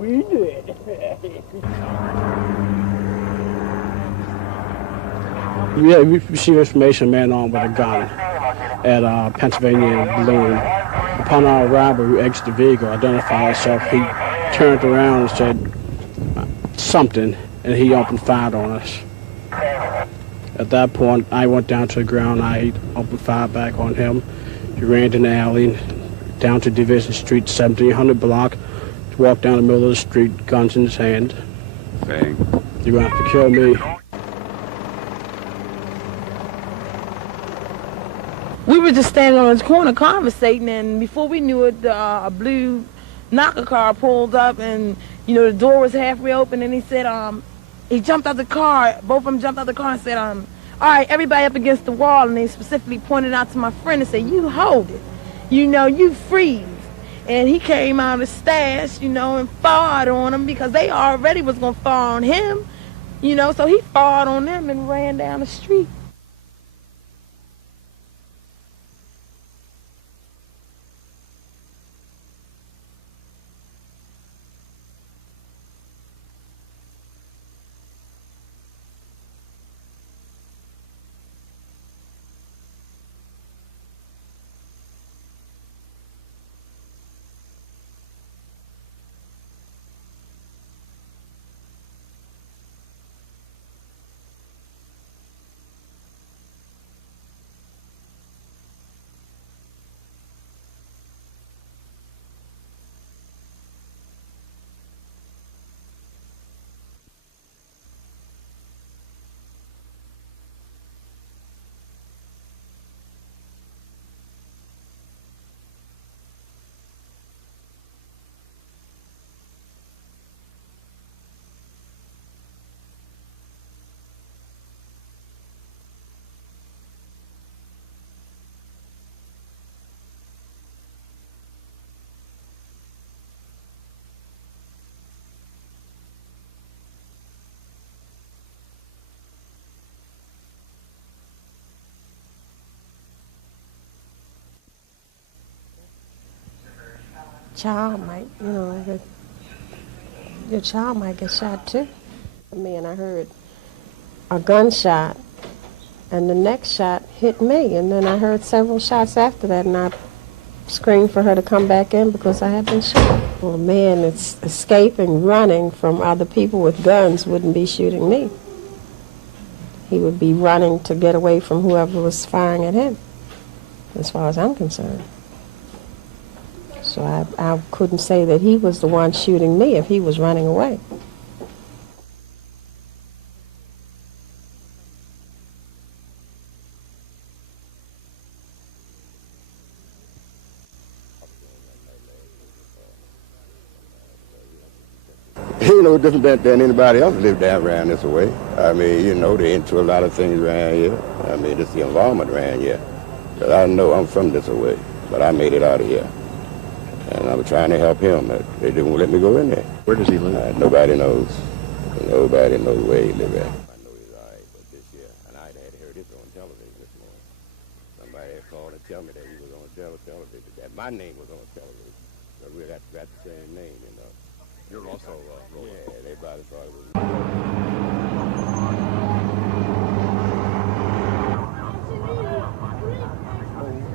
We did. Yeah, we received information a man armed with a gun at Pennsylvania and Bloom. Upon our arrival, we exited the vehicle, identified ourselves. He turned around and said something, and he opened fire on us. At that point, I went down to the ground. I opened fire back on him. He ran in the alley, down to Division Street, 1700 block, to walk down the middle of the street, guns in his hand. Saying, "You're going to have to kill me." We were just standing on this corner conversating, and before we knew it, a blue knocker car pulled up, and, you know, the door was halfway open, and he said, he jumped out the car, both of them jumped out the car and said, all right, everybody up against the wall, and they specifically pointed out to my friend and said, you hold it, you know, you freeze. And he came out of the stash, you know, and fired on them because they already was going to fire on him, you know, so he fired on them and ran down the street. Child might, you know, your child might get shot too. And I heard a gunshot, and the next shot hit me, and then I heard several shots after that, and I screamed for her to come back in because I had been shot. Well, a man that's escaping, running from other people with guns wouldn't be shooting me. He would be running to get away from whoever was firing at him, as far as I'm concerned. So I couldn't say that he was the one shooting me if he was running away. You know, different than anybody else lived down around this way. I mean, you know, they're into a lot of things around here. I mean, it's the involvement around here. But I know I'm from this way, but I made it out of here. And I was trying to help him. They didn't let me go in there. Where does he live? Nobody knows. Nobody knows where he lives at. I know he's all right, but this year, and I had heard this on television this morning. Somebody had called and tell me that he was on television, that my name was on television. So we got the same name, you know. You're also yeah, everybody thought it was.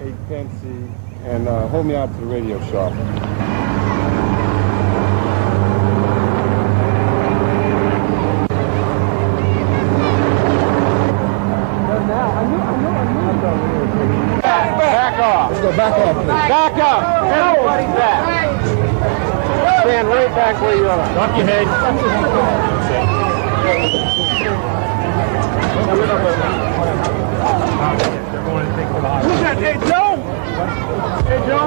8 Pensy, and hold me out to the radio shop. Back off. Let's go back off, please. Back up. Everybody's back. Stand right back where you are. Drop your head. Who's that? Hey, Joe! Hey, Joe!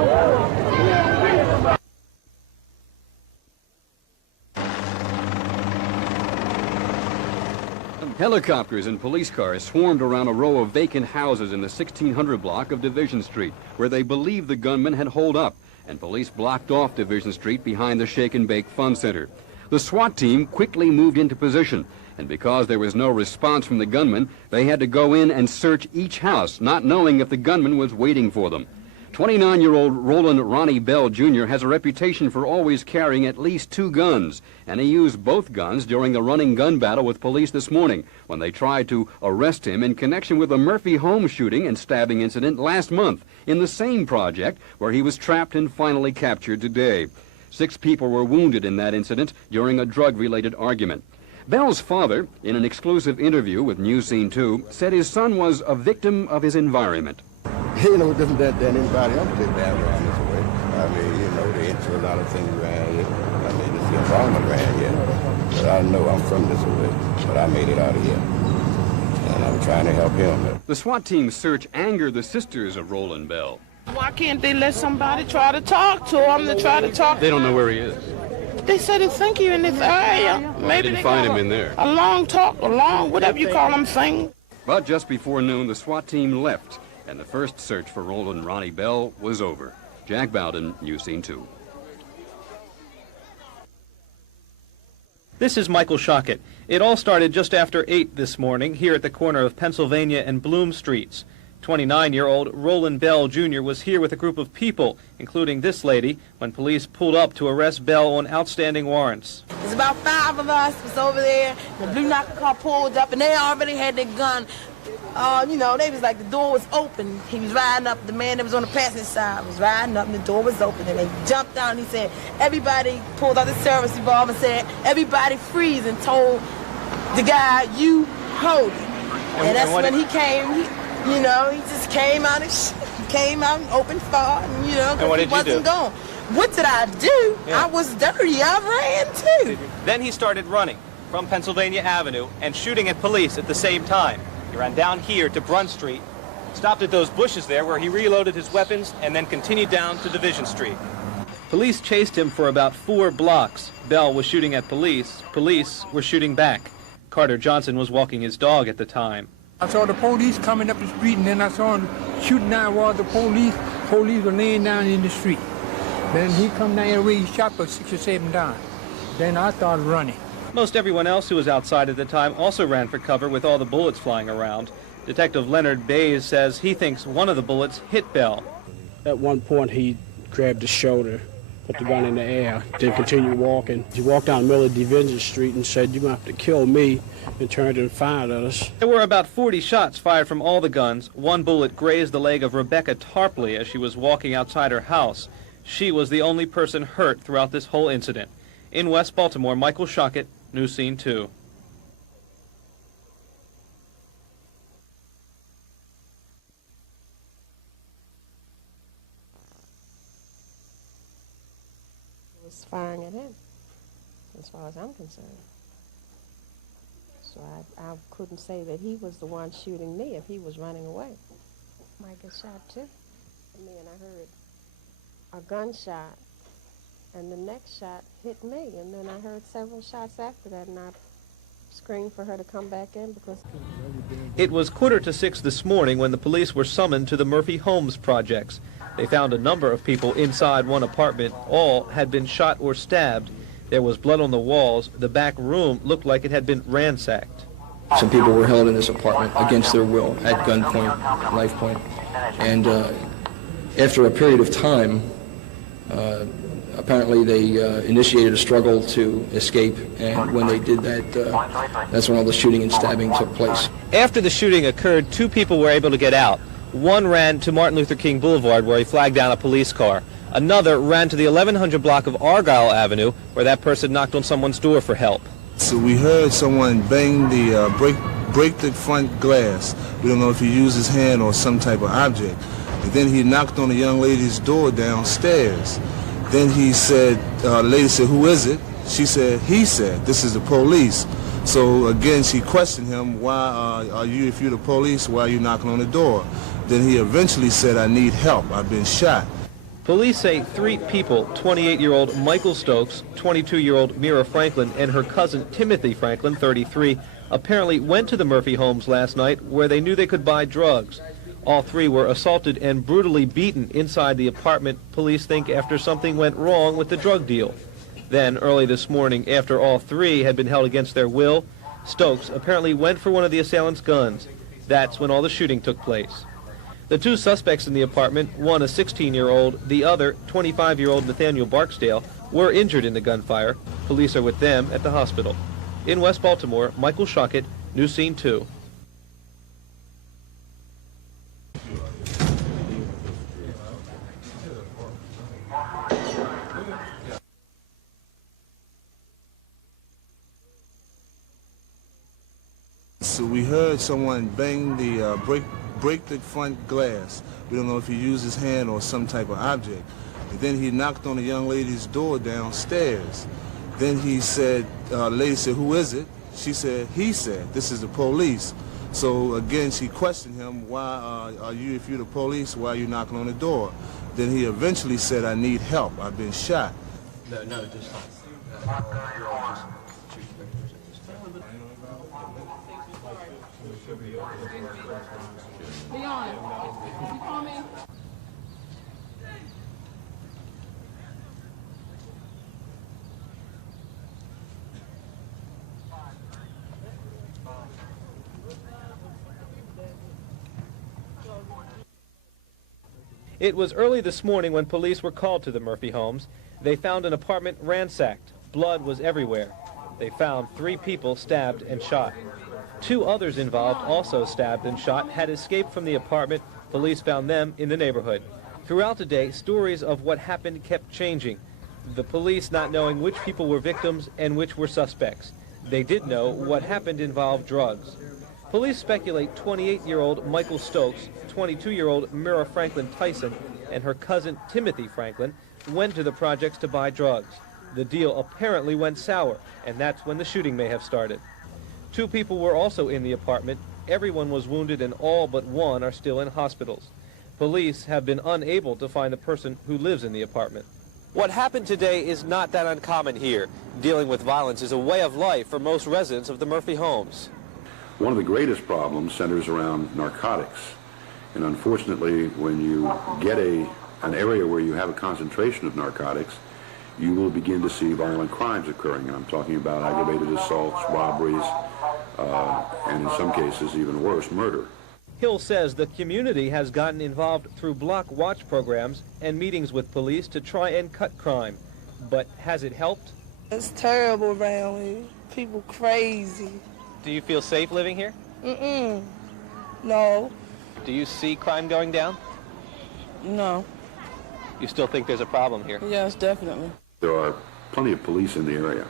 Helicopters and police cars swarmed around a row of vacant houses in the 1600 block of Division Street, where they believed the gunman had holed up, and police blocked off Division Street behind the Shake and Bake Fun Center. The SWAT team quickly moved into position, and because there was no response from the gunman, they had to go in and search each house, not knowing if the gunman was waiting for them. 29-year-old Roland Ronnie Bell Jr. has a reputation for always carrying at least 2 guns, and he used both guns during the running gun battle with police this morning when they tried to arrest him in connection with the Murphy Holmes shooting and stabbing incident last month in the same project where he was trapped and finally captured today. 6 people were wounded in that incident during a drug-related argument. Bell's father, in an exclusive interview with News Scene 2, said his son was a victim of his environment. He no different than anybody else live down around this way. I mean, you know, they into a lot of things around here. I mean, it's the environment around here. But I know I'm from this way, but I made it out of here. And I'm trying to help him. The SWAT team's search angered the sisters of Roland Bell. Why can't they let somebody try to talk to him, They don't know where he is. They said they think he's in this area. Maybe didn't find him in there. A long talk, whatever you call them thing. But just before noon, the SWAT team left, and the first search for Roland Ronnie Bell was over. Jack Bowden, News Scene 2. This is Michael Shockett. It all started just after 8 this morning here at the corner of Pennsylvania and Bloom Streets. 29-year-old Roland Bell Jr. was here with a group of people, including this lady, when police pulled up to arrest Bell on outstanding warrants. There's about 5 of us was over there. The blue knocker car pulled up, and they already had their gun. You know, they was like, the door was open. He was riding up. The man that was on the passenger side was riding up, and the door was open. And they jumped down, and he said, everybody pulled out the service revolver and said, everybody freeze, and told the guy, you hold it. And that's when he came. You know, he just came out and opened fire, and, you know, because he wasn't going. What did I do? Yeah. I was dirty. I ran, too. Then he started running from Pennsylvania Avenue and shooting at police at the same time. He ran down here to Brunt Street, stopped at those bushes there where he reloaded his weapons, and then continued down to Division Street. Police chased him for about 4 blocks. Bell was shooting at police. Police were shooting back. Carter Johnson was walking his dog at the time. I saw the police coming up the street, and then I saw him shooting down while the police were laying down in the street. Then he come down here, he shot for 6 or 7 times. Then I started running. Most everyone else who was outside at the time also ran for cover with all the bullets flying around. Detective Leonard Bays says he thinks one of the bullets hit Bell. At one point, he grabbed his shoulder, put the gun in the air, then continued walking. He walked down the middle of Division Street and said, you're going to have to kill me, and turned and fired at us. There were about 40 shots fired from all the guns. One bullet grazed the leg of Rebecca Tarpley as she was walking outside her house. She was the only person hurt throughout this whole incident. In West Baltimore, Michael Shockett, News Scene 2. Was firing at him, as far as I'm concerned. So I couldn't say that he was the one shooting me if he was running away. Might get shot too. And I heard a gunshot, and the next shot hit me, and then I heard several shots after that, and I screamed for her to come back in because... It was 5:45 this morning when the police were summoned to the Murphy Holmes projects. They found a number of people inside one apartment. All had been shot or stabbed. There was blood on the walls. The back room looked like it had been ransacked. Some people were held in this apartment against their will, at gunpoint, knife point. And after a period of time, apparently they initiated a struggle to escape, and when they did that, that's when all the shooting and stabbing took place. After the shooting occurred, 2 people were able to get out. One ran to Martin Luther King Boulevard, where he flagged down a police car. Another ran to the 1100 block of Argyle Avenue, where that person knocked on someone's door for help. So we heard someone bang the, break the front glass. We don't know if he used his hand or some type of object. And then he knocked on the young lady's door downstairs. Then he said, the lady said, who is it? She said, he said, this is the police. So again, she questioned him, why are you, if you're the police, why are you knocking on the door? Then he eventually said, I need help, I've been shot. Police say 3 people, 28-year-old Michael Stokes, 22-year-old Mira Franklin, and her cousin Timothy Franklin, 33, apparently went to the Murphy homes last night where they knew they could buy drugs. All 3 were assaulted and brutally beaten inside the apartment, police think, after something went wrong with the drug deal. Then, early this morning, after all 3 had been held against their will, Stokes apparently went for one of the assailants' guns. That's when all the shooting took place. The two suspects in the apartment, one a 16-year-old, the other 25-year-old Nathaniel Barksdale, were injured in the gunfire. Police are with them at the hospital. In West Baltimore, Michael Shockett, News Scene 2. So we heard someone bang the break the front glass. We don't know if he used his hand or some type of object. And then he knocked on the young lady's door downstairs. Then he said, the lady said, "Who is it?" She said, "He said, this is the police." So again, she questioned him, "Why if you're the police, why are you knocking on the door?" Then he eventually said, "I need help. I've been shot." No, just Leon, you call me? It was early this morning when police were called to the Murphy homes. They found an apartment ransacked. Blood was everywhere. They found 3 people stabbed and shot. 2 others involved, also stabbed and shot, had escaped from the apartment. Police found them in the neighborhood. Throughout the day, stories of what happened kept changing. The police not knowing which people were victims and which were suspects. They did know what happened involved drugs. Police speculate 28-year-old Michael Stokes, 22-year-old Mira Franklin Tyson, and her cousin Timothy Franklin went to the projects to buy drugs. The deal apparently went sour, and that's when the shooting may have started. 2 people were also in the apartment. Everyone was wounded and all but one are still in hospitals. Police have been unable to find the person who lives in the apartment. What happened today is not that uncommon here. Dealing with violence is a way of life for most residents of the Murphy homes. One of the greatest problems centers around narcotics. And unfortunately, when you get an area where you have a concentration of narcotics, you will begin to see violent crimes occurring. And I'm talking about aggravated assaults, robberies, and in some cases even worse, murder. Hill says the community has gotten involved through block watch programs and meetings with police to try and cut crime. But has it helped? It's terrible around here. People crazy. Do you feel safe living here? No. Do you see crime going down? No. You still think there's a problem here? Yes, definitely. There are plenty of police in the area.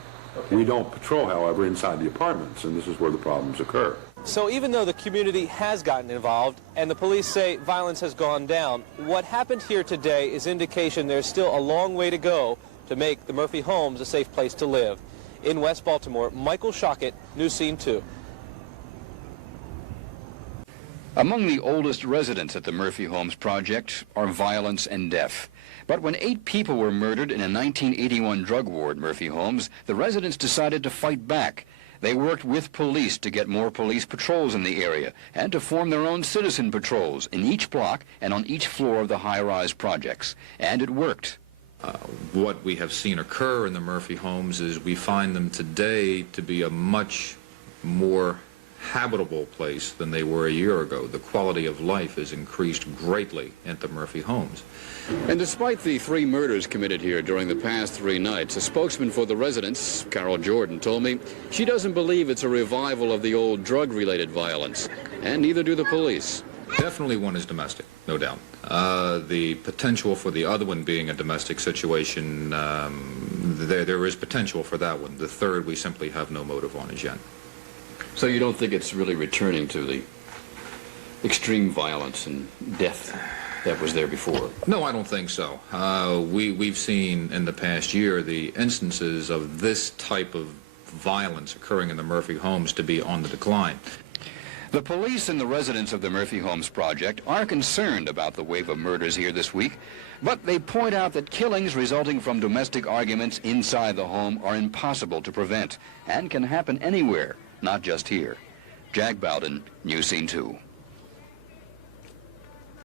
We don't patrol, however, inside the apartments, and this is where the problems occur. So even though the community has gotten involved and the police say violence has gone down, what happened here today is indication there's still a long way to go to make the Murphy homes a safe place to live. In West Baltimore, Michael Shockett, News Scene 2. Among the oldest residents at the Murphy Homes project are violence and death. But when 8 people were murdered in a 1981 drug war at Murphy Homes, the residents decided to fight back. They worked with police to get more police patrols in the area and to form their own citizen patrols in each block and on each floor of the high-rise projects. And it worked. What we have seen occur in the Murphy homes is we find them today to be a much more habitable place than they were a year ago. The quality of life has increased greatly at the Murphy homes. And despite the 3 murders committed here during the past 3 nights, a spokesman for the residents, Carol Jordan, told me she doesn't believe it's a revival of the old drug-related violence, and neither do the police. Definitely one is domestic, no doubt. The potential for the other one being a domestic situation, there is potential for that one. The third we simply have no motive on as yet. So you don't think it's really returning to the extreme violence and death that was there before? No, I don't think so. We've seen in the past year the instances of this type of violence occurring in the Murphy homes to be on the decline. The police and the residents of the Murphy Homes project are concerned about the wave of murders here this week, but they point out that killings resulting from domestic arguments inside the home are impossible to prevent and can happen anywhere, not just here. Jack Bowden, News Scene 2.